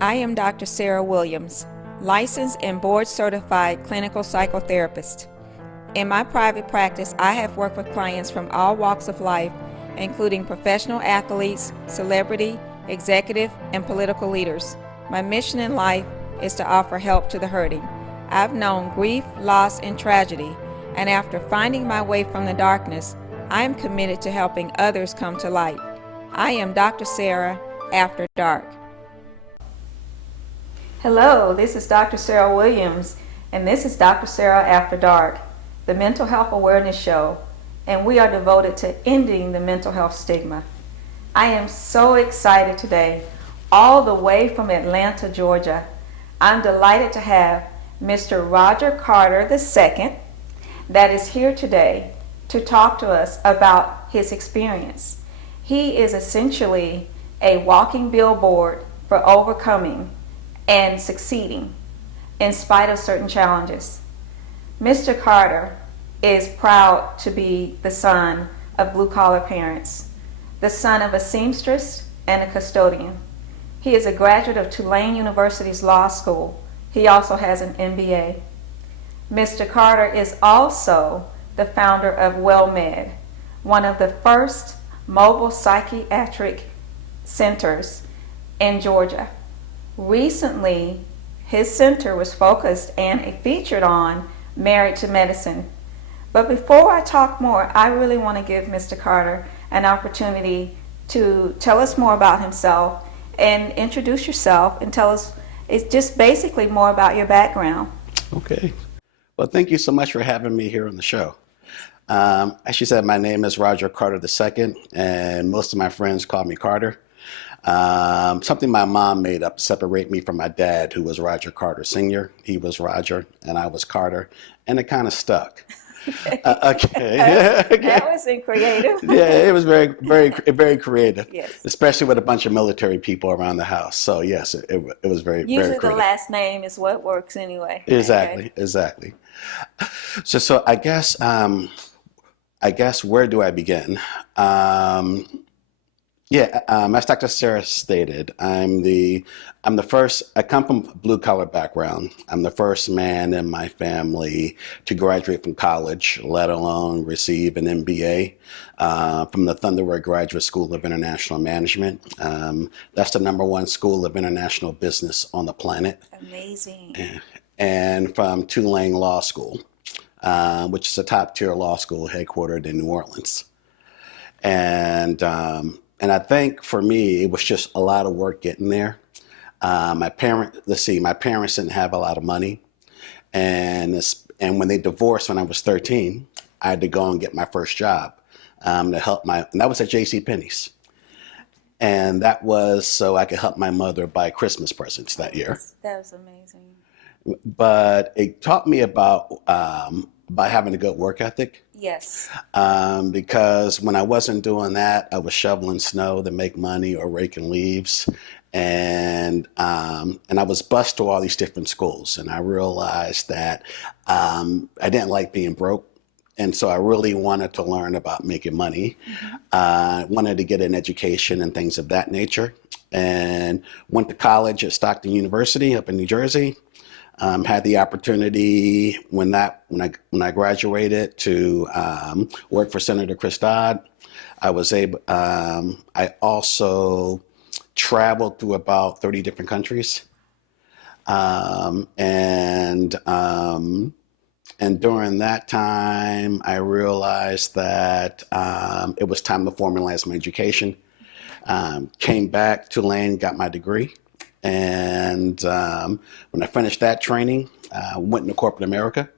I am Dr. Sarah Williams, licensed and board-certified clinical psychotherapist. In my private practice, I have worked with clients from all walks of life, including professional athletes, celebrity, executive, and political leaders. My mission in life is to offer help to the hurting. I've known grief, loss, and tragedy, and after finding my way from the darkness, I am committed to helping others come to light. I am Dr. Sarah After Dark. Hello, this is Dr. Sarah Williams, and this is Dr. Sarah After Dark, the Mental Health Awareness Show, and we are devoted to ending the mental health stigma. I am so excited today, all the way from Atlanta, Georgia. I'm delighted to have Mr. Roger Carter II that is here today to talk to us about his experience. He is essentially a walking billboard for overcoming and succeeding in spite of certain challenges. Mr. Carter is proud to be the son of blue-collar parents, the son of a seamstress and a custodian. He is a graduate of Tulane University's law school. He also has an MBA. Mr. Carter is also the founder of WellMed, one of the first mobile psychiatric centers in Georgia. Recently, his center was focused and featured on Married to Medicine. But before I talk more, I really want to give Mr. Carter an opportunity to tell us more about himself and introduce yourself and tell us, it's just basically more about your background. Okay. Well, thank you so much for having me here on the show. As you said, my name is Roger Carter II, and most of my friends call me Carter. Something my mom made up to separate me from my dad, who was Roger Carter Sr. He was Roger, and I was Carter, and it kind of stuck. Okay. That was creative. Yeah, it was very creative. Yes. Especially with a bunch of military people around the house. So yes, it was very, Usually very creative. the last name is what works anyway. Exactly, Okay. exactly. So I guess where do I begin? As Dr. Sarah stated, I'm the first. I come from a blue collar background. I'm the first man in my family to graduate from college, let alone receive an MBA from the Thunderbird Graduate School of International Management. That's the #1 school of international business on the planet. Amazing. And from Tulane Law School, which is a top tier law school headquartered in New Orleans. And I think for me, it was just a lot of work getting there. My parents didn't have a lot of money. And when they divorced when I was 13, I had to go and get my first job to help and that was at JCPenney's. And that was so I could help my mother buy Christmas presents that year. That was amazing. But it taught me about having a good work ethic. Yes. Because when I wasn't doing that, I was shoveling snow to make money or raking leaves. And I was bused to all these different schools. And I realized that I didn't like being broke. And so I really wanted to learn about making money. I wanted to get an education and things of that nature. And went to college at Stockton University up in New Jersey. Had the opportunity when I graduated to work for Senator Chris Dodd. I also traveled through about 30 different countries, and during that time, I realized that it was time to formalize my education. Came back to Tulane, got my degree. And when I finished that training, went into corporate America.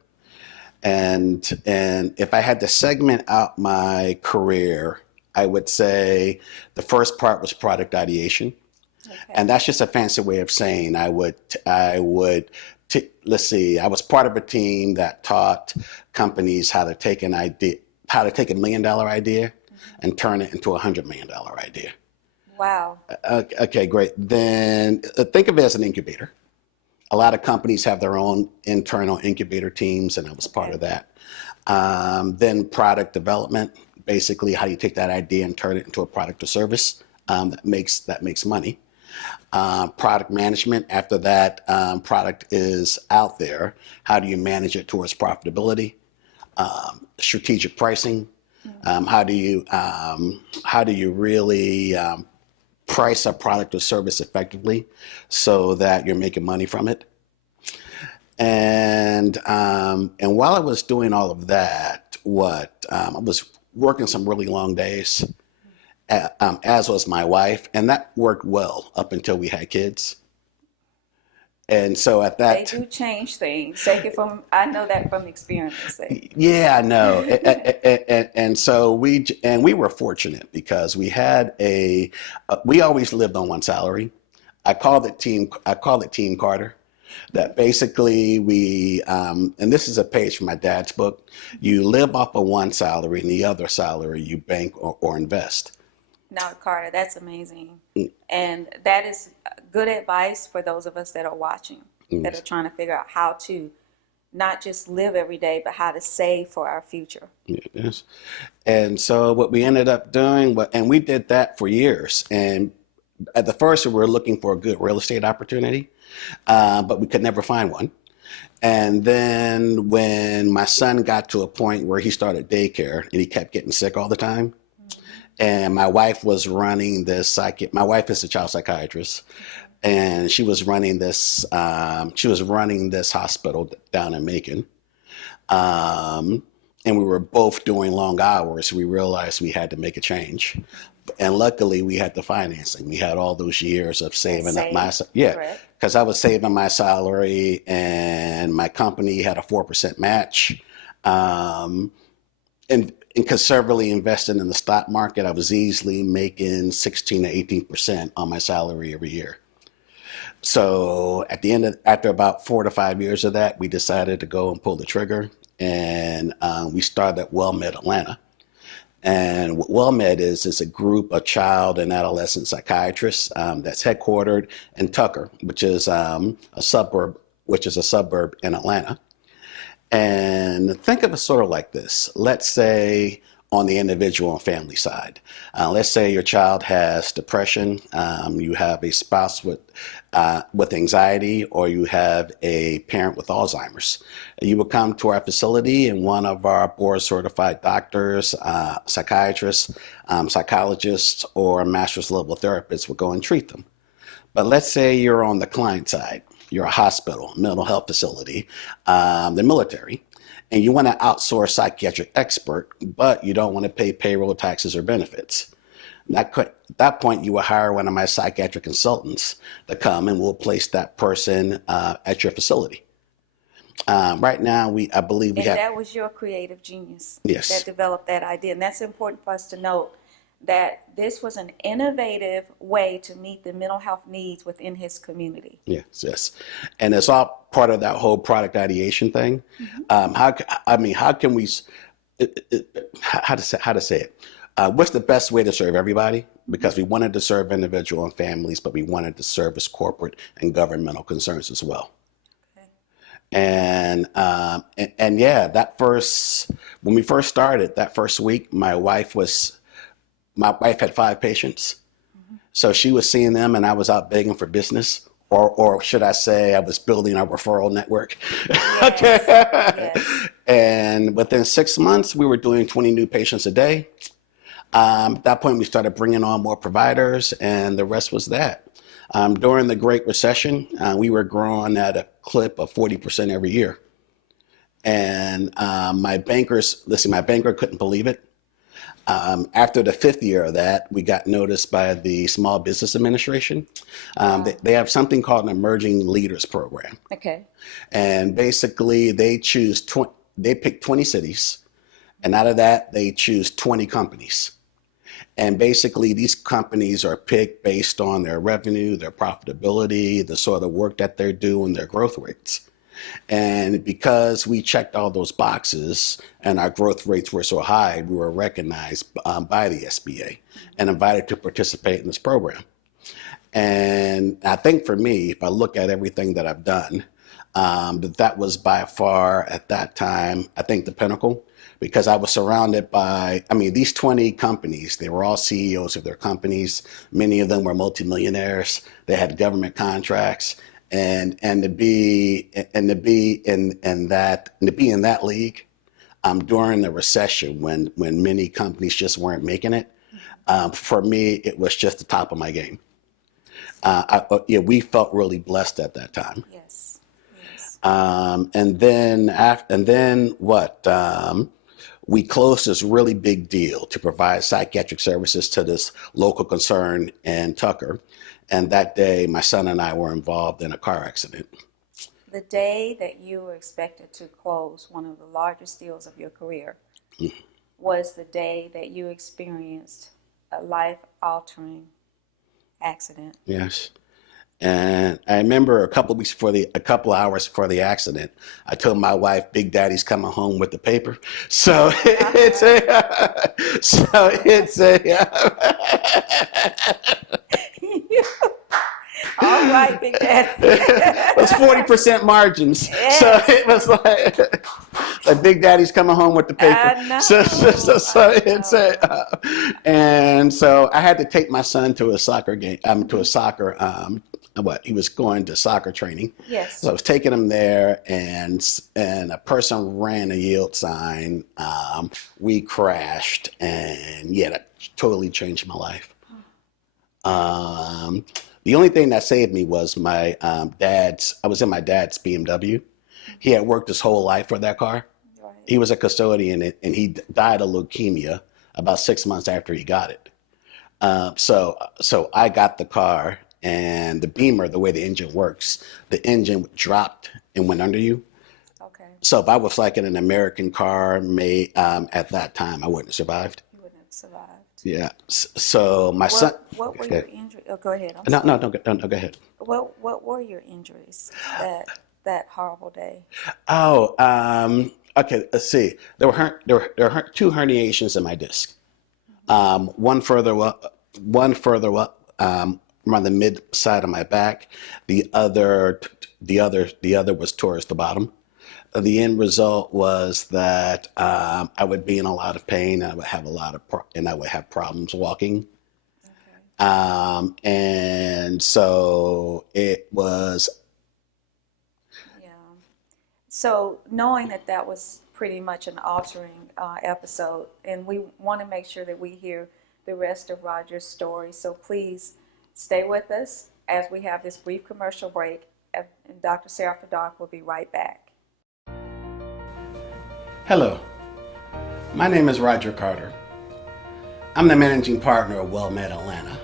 And if I had to segment out my career, I would say the first part was product ideation. Okay. And that's just a fancy way of saying I was part of a team that taught companies how to take $1 million idea and turn it into a $100 million idea. Wow. Okay, great. Then think of it as an incubator. A lot of companies have their own internal incubator teams, and I was part of that. Then product development, basically how you take that idea and turn it into a product or service that makes money. Product management. After that product is out there, how do you manage it towards profitability? Strategic pricing. How do you really price a product or service effectively so that you're making money from it? And while I was doing all of that, I was working some really long days, as was my wife, and that worked well up until we had kids. And so at They that, do change things. Take it from, I know that from experience. yeah, I know. And so we were fortunate because we always lived on one salary. I called it Team Carter. That basically and this is a page from my dad's book, you live off of one salary and the other salary you bank or invest. Now, Carter, that's amazing. And that is good advice for those of us that are watching, that are trying to figure out how to not just live every day, but how to save for our future. Yes. And so what we ended up doing, and we did that for years. And at the first, we were looking for a good real estate opportunity, but we could never find one. And then when my son got to a point where he started daycare and he kept getting sick all the time, and my wife was running this my wife is a child psychiatrist, and she was running this hospital down in Macon. And we were both doing long hours. We realized we had to make a change. And luckily we had the financing. We had all those years of saving up because I was saving my salary and my company had a 4% match. And conservatively investing in the stock market, I was easily making 16 to 18% on my salary every year. So after about 4 to 5 years of that, we decided to go and pull the trigger, and we started at WellMed Atlanta. And what WellMed is a group of child and adolescent psychiatrists that's headquartered in Tucker, which is a suburb in Atlanta. And think of it sort of like this. Let's say on the individual and family side, let's say your child has depression, you have a spouse with anxiety, or you have a parent with Alzheimer's. You will come to our facility, and one of our board-certified doctors, psychiatrists, psychologists, or master's level therapists will go and treat them. But let's say you're on the client side. You're a hospital, mental health facility, the military, and you want to outsource psychiatric expert, but you don't want to pay payroll taxes or benefits. At that point, you will hire one of my psychiatric consultants to come and we'll place that person at your facility. Right now, I believe we have. And that was your creative genius Yes. that developed that idea. And that's important for us to note, that this was an innovative way to meet the mental health needs within his community. Yes. And it's all part of that whole product ideation thing. How can we, how to say it? What's the best way to serve everybody? Because we wanted to serve individual and families, but we wanted to service corporate and governmental concerns as well. Okay. And yeah, when we first started, that first week, my wife had 5 patients. So she was seeing them and I was out begging for business, or should I say I was building a referral network. Yes. Yes. And within 6 months, we were doing 20 new patients a day. At that point, we started bringing on more providers, and the rest was that. During the Great Recession, we were growing at a clip of 40% every year. And my banker couldn't believe it. After the 5th year of that, we got noticed by the Small Business Administration. They have something called an Emerging Leaders Program. Okay. And basically, they pick 20 cities, and out of that, they choose 20 companies. And basically, these companies are picked based on their revenue, their profitability, the sort of work that they're doing, their growth rates. And because we checked all those boxes and our growth rates were so high, we were recognized by the SBA and invited to participate in this program. And I think for me, if I look at everything that I've done, that was by far at that time, I think, the pinnacle, because I was surrounded by, I mean, these 20 companies, they were all CEOs of their companies. Many of them were multimillionaires. They had government contracts. And to be in that league during the recession when many companies just weren't making it, for me, it was just the top of my game. We felt really blessed at that time. Yes. Yes. And then what? We closed this really big deal to provide psychiatric services to this local concern in Tucker. And that day, my son and I were involved in a car accident. The day that you were expected to close one of the largest deals of your career was the day that you experienced a life-altering accident. Yes. And I remember a couple hours before the accident, I told my wife, "Big Daddy's coming home with the paper." So it's a, so it's a. All right, Big Daddy. It was 40% margins. Yes. So it was like Big Daddy's coming home with the paper. I know. And so I had to take my son to a soccer game, he was going to soccer training. Yes. So I was taking him there, and a person ran a yield sign. We crashed, and that totally changed my life. The only thing that saved me was my I was in my dad's BMW. He had worked his whole life for that car. Right. He was a custodian, and he died of leukemia about 6 months after he got it. So I got the car, and the Beamer, the way the engine works, the engine dropped and went under you. Okay. So if I was like in an American car made at that time, I wouldn't have survived. You wouldn't have survived. Yeah. So my son. What were your injuries? Oh, go ahead. No, go ahead. What were your injuries that horrible day? Oh, okay. Let's see. There were two herniations in my disc. One further up, around the mid side of my back. The other was towards the bottom. The end result was that I would be in a lot of pain. I would have I would have problems walking. Okay. And so it was. Yeah. So knowing that was pretty much an altering episode, and we want to make sure that we hear the rest of Roger's story. So please stay with us as we have this brief commercial break, and Dr. Sarah After Dark will be right back. Hello, my name is Roger Carter. I'm the managing partner of WellMed Atlanta.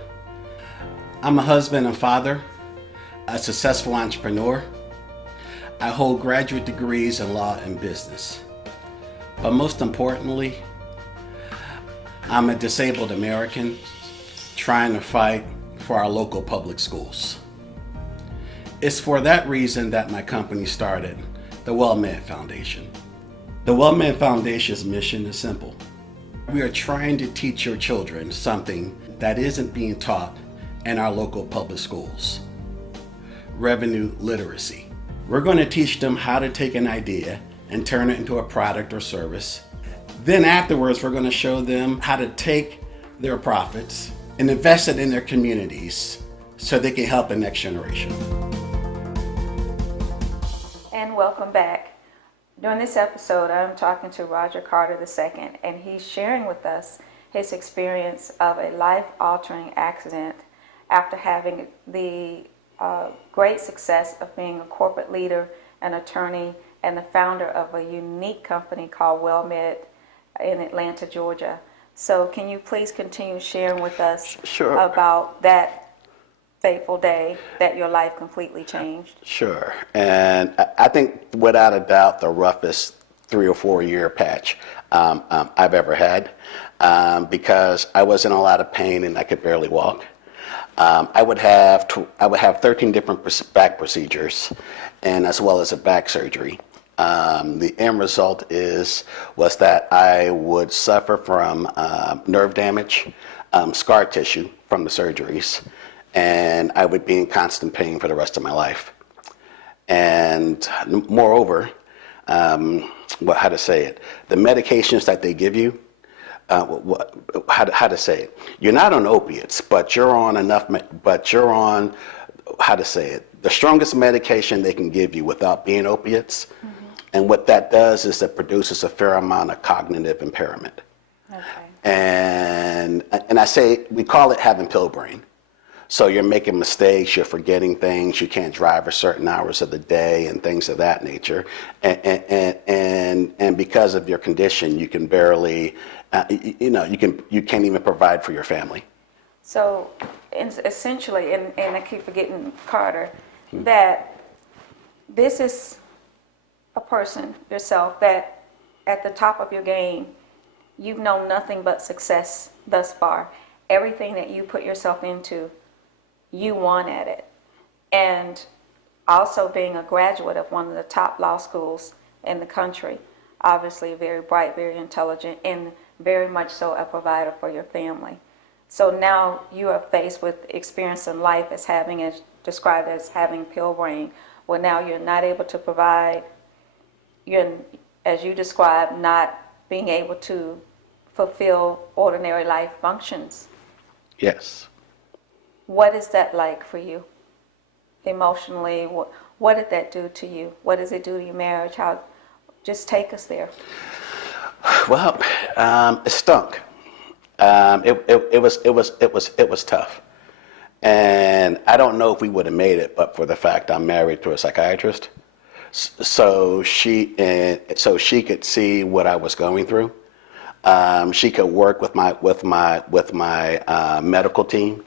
I'm a husband and father, a successful entrepreneur. I hold graduate degrees in law and business. But most importantly, I'm a disabled American trying to fight for our local public schools. It's for that reason that my company started the WellMed Foundation. The WellMed Foundation's mission is simple. We are trying to teach your children something that isn't being taught in our local public schools. Revenue literacy. We're going to teach them how to take an idea and turn it into a product or service. Then afterwards, we're going to show them how to take their profits and invest it in their communities so they can help the next generation. And welcome back. During this episode, I'm talking to Roger Carter II, and he's sharing with us his experience of a life-altering accident after having the great success of being a corporate leader, an attorney, and the founder of a unique company called WellMed in Atlanta, Georgia. So can you please continue sharing with us Sure. about that fateful day that your life completely changed? Sure. And I think without a doubt the roughest 3 or 4 year patch I've ever had, because I was in a lot of pain and I could barely walk. I would have 13 different back procedures, and as well as a back surgery. The end result was that I would suffer from nerve damage, scar tissue from the surgeries, and I would be in constant pain for the rest of my life. And moreover, well, how to say it, the medications that they give you, how to say it, you're not on opiates, but you're on enough, but you're on, how to say it, the strongest medication they can give you without being opiates. And what that does is it produces a fair amount of cognitive impairment. Okay. And I say, we call it having pill brain. So you're making mistakes, you're forgetting things, you can't drive for certain hours of the day and things of that nature. And because of your condition, you can barely, you can't even provide for your family. So essentially, and I keep forgetting Carter, that this is a person, yourself, that at the top of your game, you've known nothing but success thus far. Everything that you put yourself into, you won at it. And also being a graduate of one of the top law schools in the country, obviously very bright, very intelligent, and very much so a provider for your family. So now you are faced with experiencing life as having, as described as having pill brain. Well, now you're not able to provide, you're, as you described, not being able to fulfill ordinary life functions. Yes. What is that like for you emotionally? What did that do to you? What does it do to your marriage? How? Just take us there. Well, it stunk. It was tough, and I don't know if we would have made it, but for the fact I'm married to a psychiatrist, so she could see what I was going through. She could work with my medical team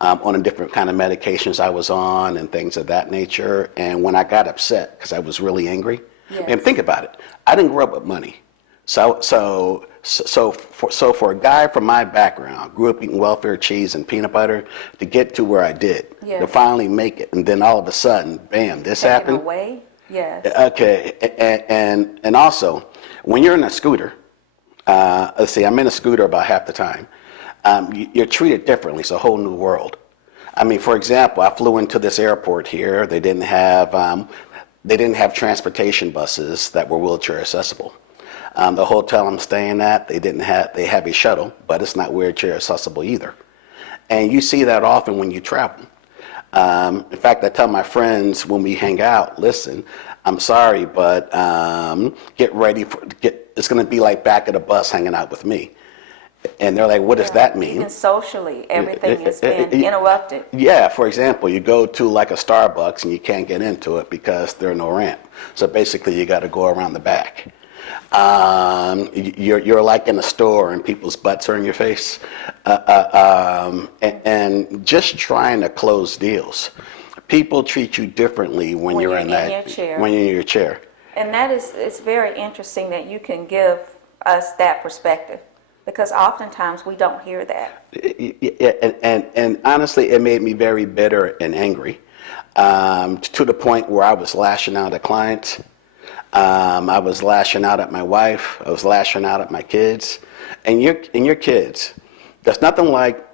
on the different kind of medications I was on and things of that nature. And when I got upset because I was really angry, Yes. and think about it, I didn't grow up with money. So for a guy from my background, grew up eating welfare cheese and peanut butter, to get to where I did, Yes. to finally make it, and then all of a sudden, bam, this Taken happened. away? Yes. Okay, and also, when you're in a scooter, let's see, I'm in a scooter about half the time. You're treated differently. It's a whole new world. I mean, for example, I flew into this airport here. They didn't have transportation buses that were wheelchair accessible. The hotel I'm staying at, they have a shuttle, but it's not wheelchair accessible either. And you see that often when you travel. In fact, I tell my friends when we hang out, listen, I'm sorry, but get ready it's going to be like back at a bus hanging out with me. And they're like, what does that mean? Even socially, everything has been interrupted. Yeah, for example, you go to like a Starbucks and you can't get into it because there's no ramp. So basically you got to go around the back. You're like in a store and people's butts are in your face. And just trying to close deals. People treat you differently when you're in your chair. And that is, it's very interesting that you can give us that perspective, because oftentimes we don't hear that. And honestly, it made me very bitter and angry, to the point where I was lashing out at clients. I was lashing out at my wife. I was lashing out at my kids. And your kids, there's nothing like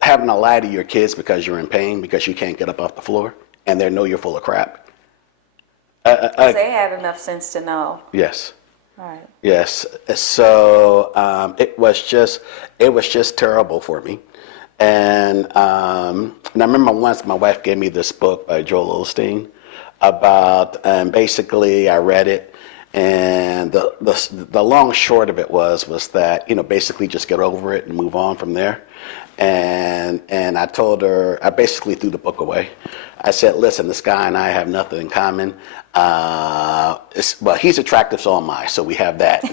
having to lie to your kids because you're in pain, because you can't get up off the floor, and they know you're full of crap. They have enough sense to know. Yes. Right. Yes. So it was just terrible for me. And I remember once my wife gave me this book by Joel Osteen about, basically I read it, and the long short of it was that, basically just get over it and move on from there. And I told her, I basically threw the book away. I said, listen, this guy and I have nothing in common. Well, he's attractive, so am I, so we have that.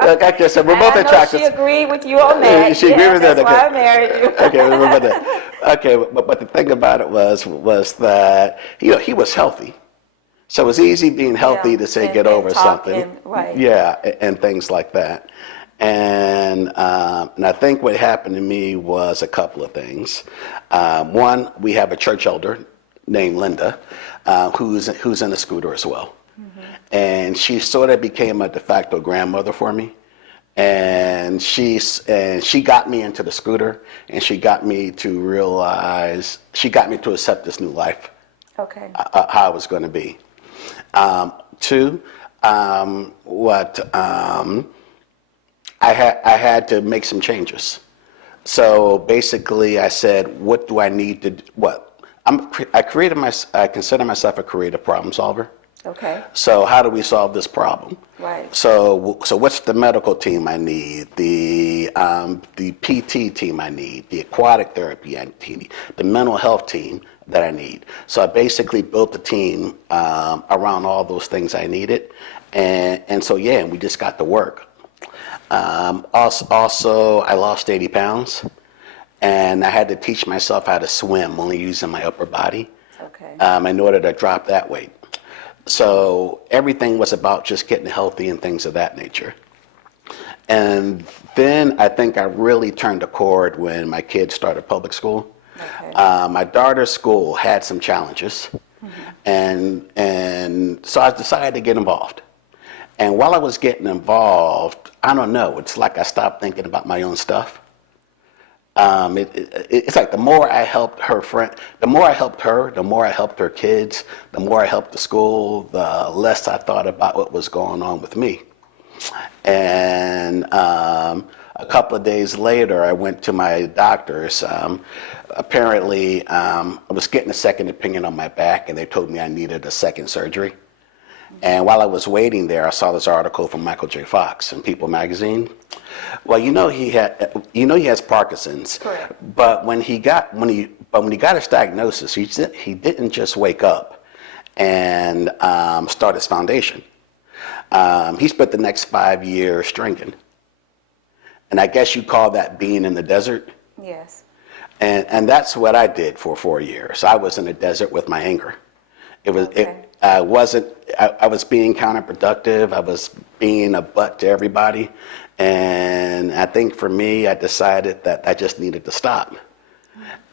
Okay, so we're both attractive. She agreed with you on that. She agreed with that. That's why I married you. Okay, remember that. Okay, but the thing about it was that he was healthy, so it was easy being healthy to say get over something, right? Yeah, and things like that. And I think what happened to me was a couple of things. One, we have a church elder named Linda, who's in a scooter as well, and she sort of became a de facto grandmother for me. And she got me into the scooter, and she got me to accept this new life. Okay. How it was going to be. Two, what I had to make some changes. So basically, I said, what do I need to? What I consider myself a creative problem solver. Okay. So how do we solve this problem? Right. So what's the medical team I need? The PT team I need? The aquatic therapy I need? The mental health team that I need? So I basically built a team around all those things I needed, and so yeah, and we just got to work. Also, I lost 80 pounds, and I had to teach myself how to swim, only using my upper body, Okay. in order to drop that weight. So everything was about just getting healthy and things of that nature. And then I think I really turned a chord when my kids started public school. Okay. My daughter's school had some challenges, and so I decided to get involved. And while I was getting involved, I don't know, it's like I stopped thinking about my own stuff. It's like the more I helped her friend, the more I helped her, the more I helped her kids, the more I helped the school, the less I thought about what was going on with me. And a couple of days later, I went to my doctor's. Apparently, I was getting a second opinion on my back, and they told me I needed a second surgery. And while I was waiting there, I saw this article from Michael J. Fox in People magazine. Well, he has Parkinson's. Correct. But when he got his diagnosis, he didn't just wake up and start his foundation. He spent the next 5 years drinking, and I guess you call that being in the desert. Yes. And that's what I did for 4 years. I was in the desert with my anger. Okay. I was being counterproductive. I was being a butt to everybody. And I think for me, I decided that I just needed to stop.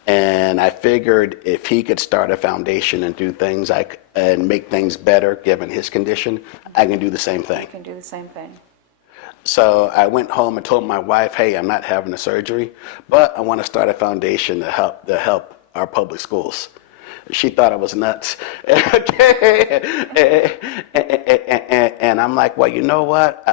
And I figured if he could start a foundation and do things and make things better, given his condition, I can do the same thing. You can do the same thing. So I went home and told my wife, hey, I'm not having a surgery, but I want to start a foundation to help our public schools. She thought I was nuts. Okay. And I'm like, well, you know what?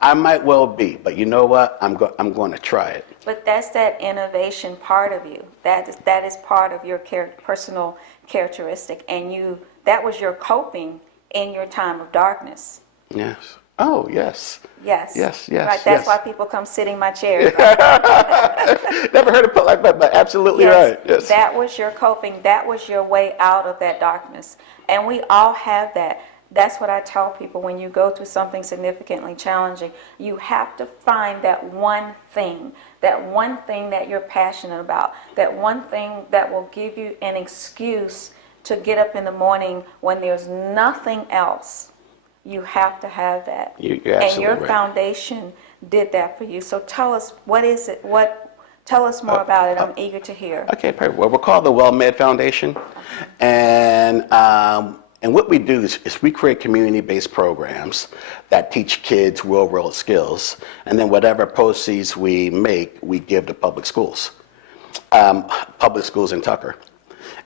I might well be, but you know what? I'm going to try it. But that's that innovation part of you. That is part of your personal characteristic, and that was your coping in your time of darkness. Yes. Oh, yes. Yes. Yes. Right. That's yes. why people come sit in my chair. Right? Never heard it put like that, but absolutely Yes, right. Yes. That was your coping. That was your way out of that darkness. And we all have that. That's what I tell people when you go through something significantly challenging. You have to find that one thing that you're passionate about, that one thing that will give you an excuse to get up in the morning when there's nothing else. You have to have that. You're absolutely and your right. foundation did that for you. So tell us, what is it? Tell us more about it. I'm eager to hear. Okay, perfect. Well, we're called the WellMed Foundation, and what we do is we create community-based programs that teach kids real-world skills, and then whatever proceeds we make, we give to public schools in Tucker.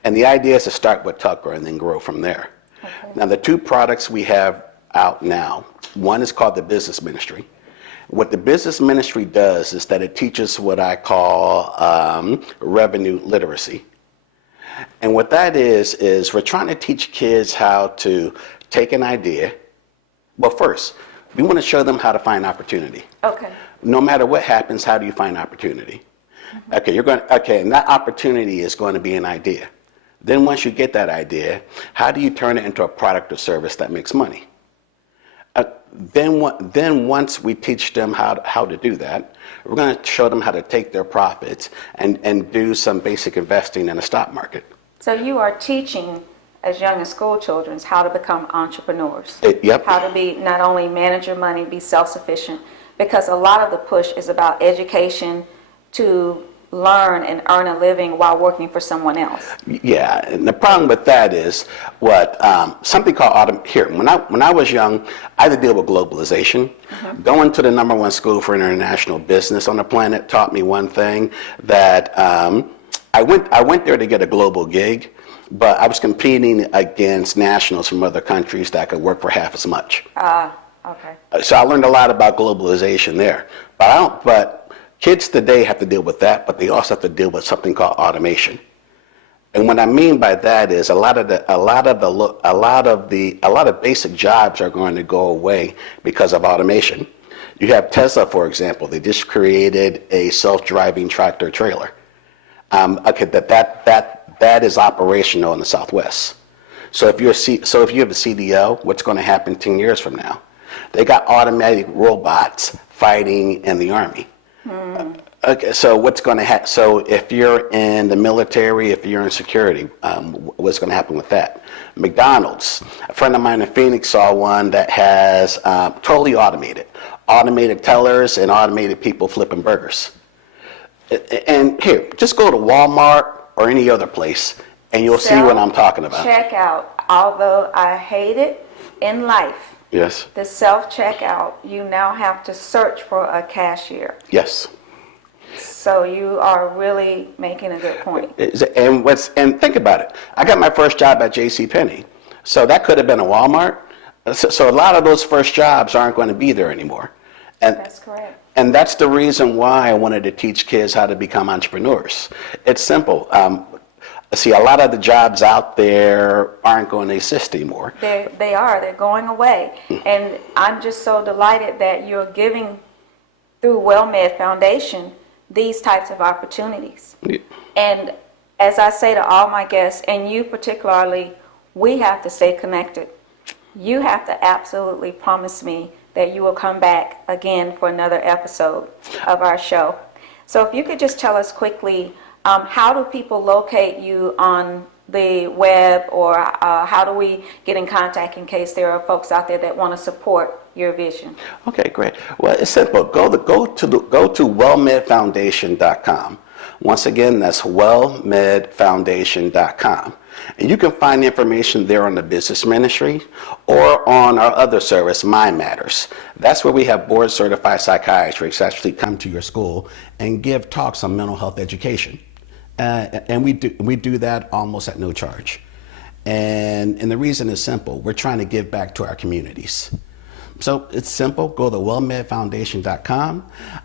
And the idea is to start with Tucker and then grow from there. Okay. Now, the two products we have out now, one is called the Business Ministry. What the Business Ministry does is that it teaches what I call revenue literacy. And what that is we're trying to teach kids how to take an idea. Well, first, we want to show them how to find opportunity. Okay. No matter what happens, how do you find opportunity? Mm-hmm. Okay, and that opportunity is going to be an idea. Then once you get that idea, how do you turn it into a product or service that makes money? Then once we teach them how to do that, we're going to show them how to take their profits and do some basic investing in the stock market. So you are teaching as young as school children how to become entrepreneurs. Yep. How to be not only manage your money, be self-sufficient, because a lot of the push is about education to learn and earn a living while working for someone else. Yeah, and the problem with that is something called when I was young, I had to deal with globalization. Mm-hmm. Going to the #1 school for international business on the planet taught me one thing, that I went there to get a global gig, but I was competing against nationals from other countries that could work for half as much. Okay. So I learned a lot about globalization there. But kids today have to deal with that, but they also have to deal with something called automation. And what I mean by that is a lot of basic jobs are going to go away because of automation. You have Tesla, for example. They just created a self-driving tractor trailer. Okay, that is operational in the Southwest. So if you have a CDO, what's going to happen 10 years from now? They got automatic robots fighting in the Army. Okay, so what's going to happen? So if you're in the military, if you're in security, what's going to happen with that? McDonald's. A friend of mine in Phoenix saw one that has totally automated tellers and automated people flipping burgers. And here, just go to Walmart or any other place, and you'll see what I'm talking about. Checkout. Although I hate it in life, Yes. the self-checkout, you now have to search for a cashier. Yes. So you are really making a good point. And think about it. I got my first job at JCPenney, so that could have been a Walmart. So a lot of those first jobs aren't going to be there anymore. And That's correct. And that's the reason why I wanted to teach kids how to become entrepreneurs. It's simple. See, a lot of the jobs out there aren't going to exist anymore. They're going away. And I'm just so delighted that you're giving, through WellMed Foundation, these types of opportunities. Yeah. And as I say to all my guests, and you particularly, we have to stay connected. You have to absolutely promise me that you will come back again for another episode of our show. So if you could just tell us quickly, how do people locate you on the web, or how do we get in contact in case there are folks out there that want to support your vision? Okay, great. Well, it's simple. Go to wellmedfoundation.com. Once again, that's wellmedfoundation.com. And you can find information there on the business ministry or on our other service, Mind Matters. That's where we have board certified psychiatrists actually come to your school and give talks on mental health education. And we do that almost at no charge. And the reason is simple. We're trying to give back to our communities. So it's simple. Go to wellmedfoundation.com,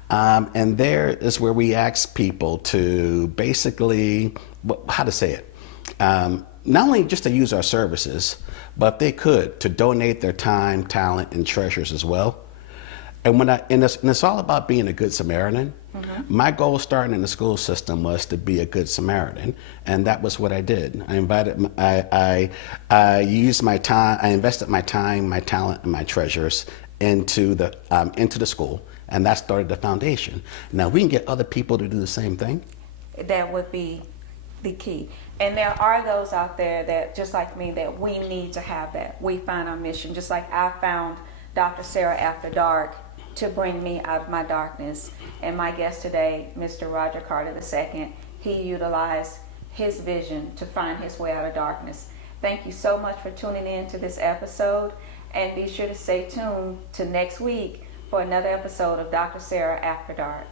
and there is where we ask people to basically, how to say it, not only just to use our services, but if they could, to donate their time, talent, and treasures as well. And it's all about being a good Samaritan. Mm-hmm. My goal starting in the school system was to be a good Samaritan, and that was what I did. I used my time, I invested my time, my talent, and my treasures into the school, and that started the foundation. Now we can get other people to do the same thing. That would be the key. And there are those out there that, just like me, that we need to have that. We find our mission, just like I found Dr. Sarah After Dark to bring me out of my darkness. And my guest today, Mr. Roger Carter II, he utilized his vision to find his way out of darkness. Thank you so much for tuning in to this episode, and be sure to stay tuned to next week for another episode of Dr. Sarah After Dark.